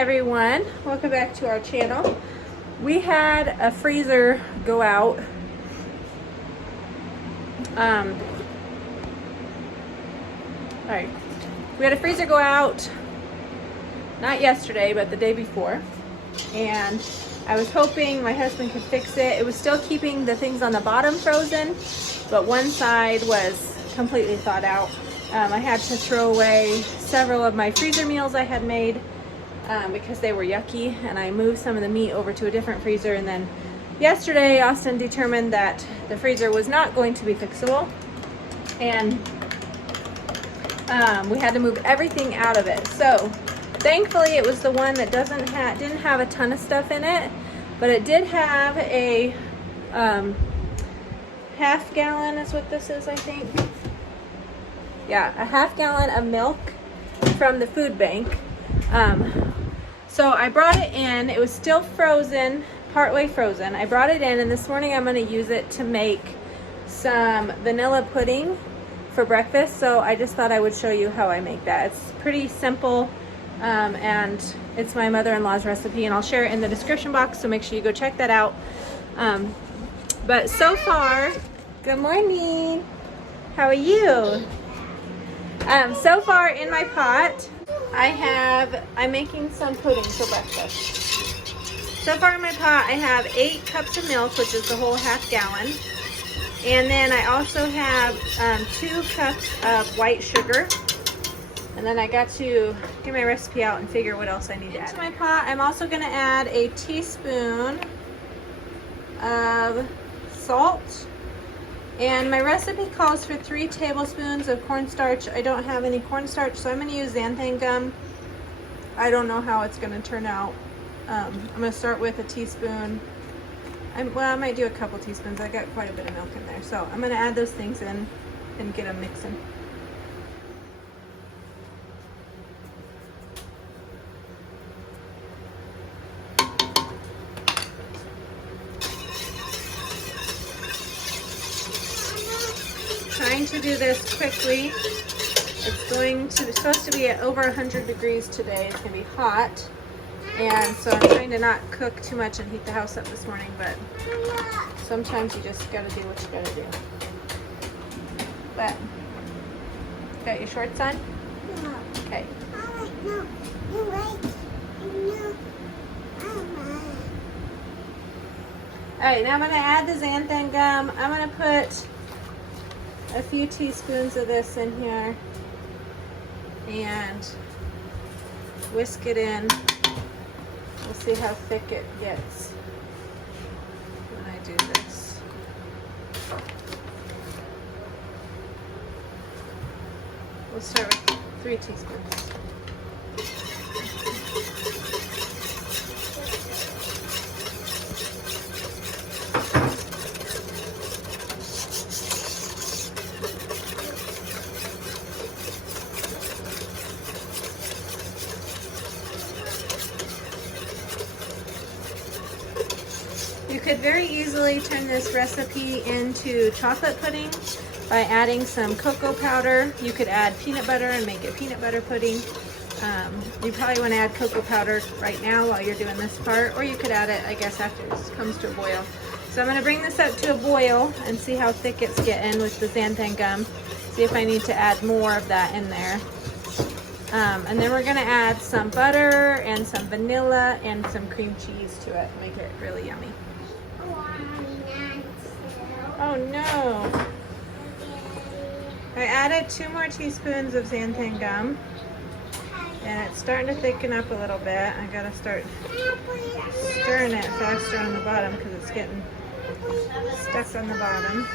everyone, welcome back to our channel. We had a freezer go out we had a freezer go out not yesterday but the day before, and I was hoping my husband could fix it. It was still keeping the things on the bottom frozen, but one side was completely thawed out. I had to throw away several of my freezer meals I had made because they were yucky, and I moved some of the meat over to a different freezer. And then yesterday Austin determined that the freezer was not going to be fixable, and we had to move everything out of it. So thankfully it was the one that didn't have a ton of stuff in it, but it did have a half gallon is what this is, I think. Yeah, a half gallon of milk from the food bank. So I brought it in. It was still frozen, partway frozen. I brought it in, and this morning I'm going to use it to make some vanilla pudding for breakfast. So I just thought I would show you how I make that. It's pretty simple, and it's my mother-in-law's recipe, and I'll share it in the description box, so make sure you go check that out. But so far, good morning. How are you? So far in my pot, I'm making some pudding for breakfast. So far in my pot, I have 8 cups of milk, which is the whole half gallon. And then I also have 2 cups of white sugar. And then I got to get my recipe out and figure what else I need to add. Into my pot, I'm also going to add a teaspoon of salt. And my recipe calls for 3 tablespoons of cornstarch. I don't have any cornstarch, so I'm going to use xanthan gum. I don't know how it's going to turn out. I'm going to start with a teaspoon. I might do a couple teaspoons. I got quite a bit of milk in there. So I'm going to add those things in and get them mixing. Trying to do this quickly. It's supposed to be at over 100 degrees today. It's going to be hot, and so I'm trying to not cook too much and heat the house up this morning, but sometimes you just got to do what you got to do. But got your shorts on? No. Okay. No. You wait. No. Alright, now I'm going to add the xanthan gum. I'm going to put a few teaspoons of this in here and whisk it in. We'll see how thick it gets when I do this. We'll start with 3 teaspoons. You could very easily turn this recipe into chocolate pudding by adding some cocoa powder. You could add peanut butter and make it peanut butter pudding. You probably want to add cocoa powder right now while you're doing this part, or you could add it, I guess, after it comes to a boil. So I'm going to bring this up to a boil and see how thick it's getting with the xanthan gum. See if I need to add more of that in there. And then we're going to add some butter and some vanilla and some cream cheese to it. Make it really yummy. Oh no. I added 2 more teaspoons of xanthan gum, and it's starting to thicken up a little bit. I gotta start stirring it faster on the bottom because it's getting stuck on the bottom.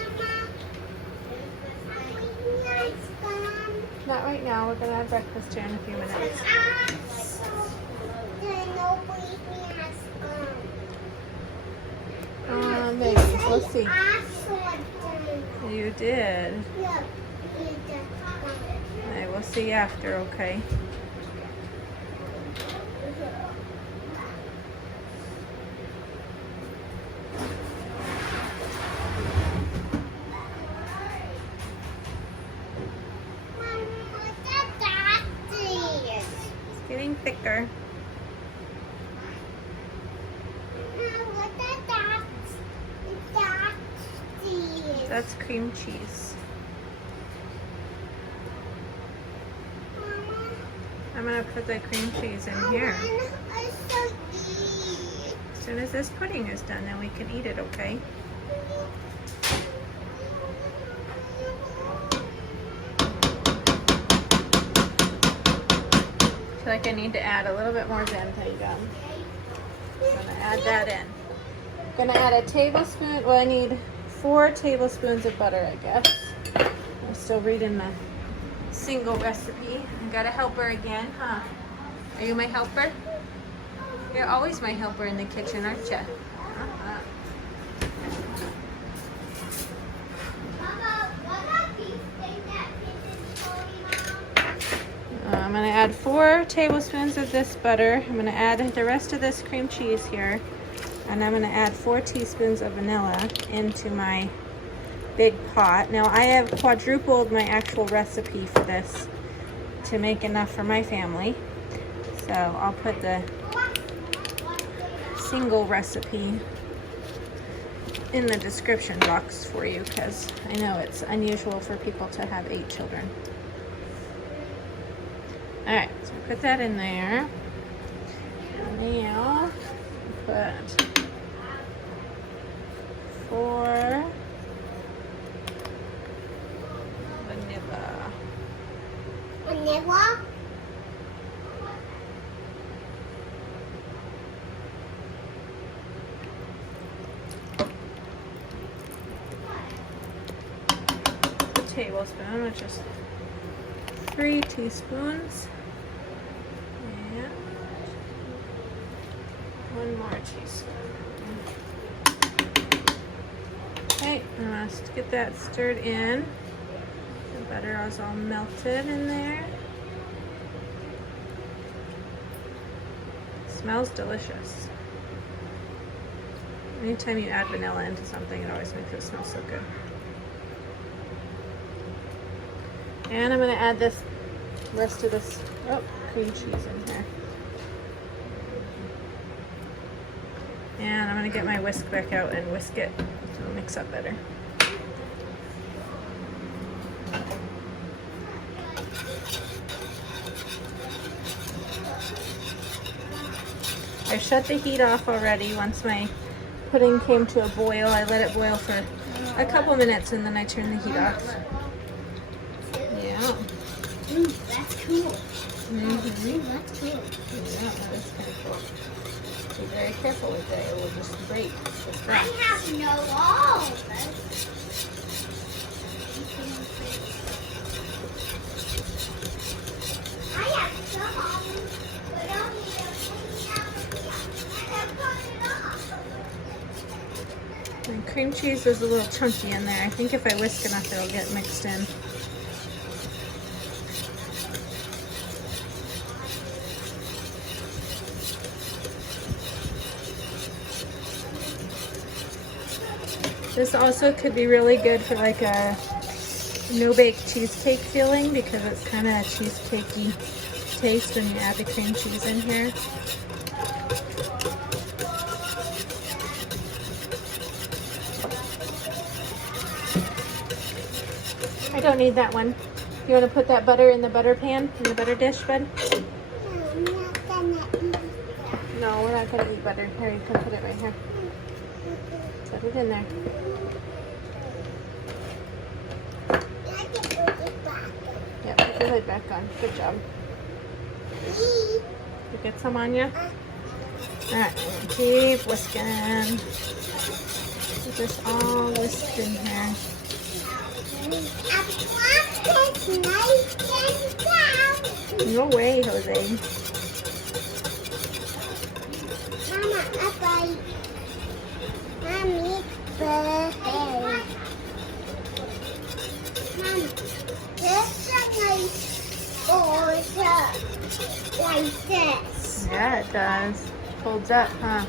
Not right now. We're gonna have breakfast here in a few minutes. Maybe. We'll see. You did. Alright, we'll see after, okay? It's getting thicker. That's cream cheese. I'm gonna put the cream cheese in here. As soon as this pudding is done, then we can eat it, okay? I feel like I need to add a little bit more xanthan gum. I'm gonna add that in. I'm gonna add a tablespoon, well, I need 4 tablespoons of butter, I guess. I'm still reading the single recipe. I got a helper again, huh? Are you my helper? You're always my helper in the kitchen, aren't you? I'm gonna add 4 tablespoons of this butter. I'm gonna add the rest of this cream cheese here. And I'm gonna add 4 teaspoons of vanilla into my big pot. Now I have quadrupled my actual recipe for this to make enough for my family. So I'll put the single recipe in the description box for you because I know it's unusual for people to have 8 children. Alright, so put that in there. Now put 4 vanilla. Vanilla? A tablespoon, which is 3 teaspoons. And 1 more teaspoon. Okay, let's get that stirred in. The butter is all melted in there. Smells delicious. Anytime you add vanilla into something, it always makes it smell so good. And I'm going to add this rest of this cream cheese in here. And I'm going to get my whisk back out and whisk it so it'll mix up better. I shut the heat off already. Once my pudding came to a boil, I let it boil for a couple minutes and then I turned the heat off. Yeah. Ooh, that's cool. Mm-hmm. That's cool. Yeah, that is kind of cool. Be very careful with that, it will just break. I have no walls. I have some on me, but only My cream cheese is a little chunky in there. I think if I whisk enough, it'll get mixed in. This also could be really good for like a no-bake cheesecake feeling because it's kind of a cheesecakey taste when you add the cream cheese in here. I don't need that one. You want to put that butter in the butter pan, in the butter dish, bud? I'm not gonna eat that. No, we're not going to eat butter. Here, you can put it right here. Put it in there. Yep, put the lid back on. Good job. You get some on you? Alright, keep whisking. Get this all whisked in here. No way, Jose. Mama, a bite. Mommy, birthday. Mom, this is a nice order like this. Yeah, it does. Folds up, huh?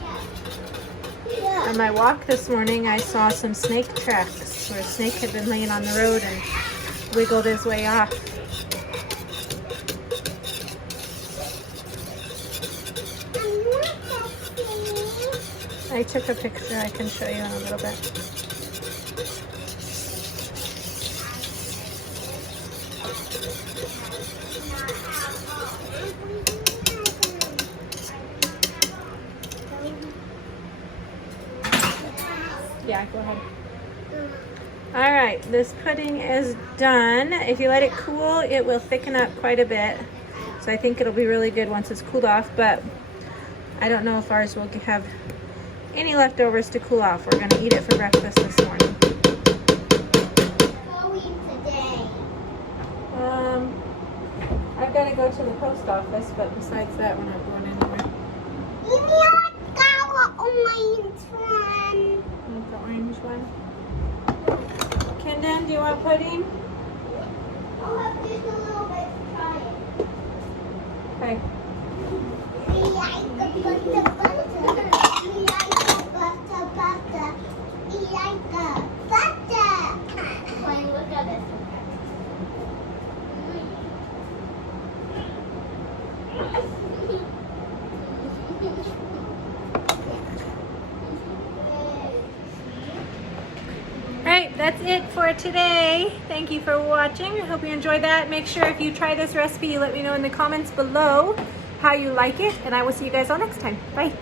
Yeah. On my walk this morning, I saw some snake tracks where a snake had been laying on the road and wiggled his way off. I took a picture. I can show you in a little bit. Yeah, go ahead. All right, this pudding is done. If you let it cool, it will thicken up quite a bit. So I think it'll be really good once it's cooled off, but I don't know if ours will have any leftovers to cool off. We're gonna eat it for breakfast this morning. I've got to go to the post office, but besides that, we're not going anywhere. You want the orange one? Want the orange one? Kendon, do you want pudding? I'll have just a little bit to try it. Okay. We like the butter. We like the butter. We like the butter. Wait, look at this. Alright, that's it for today. Thank you for watching. I hope you enjoyed that. Make sure if you try this recipe, you let me know in the comments below how you like it, and I will see you guys all next time. Bye.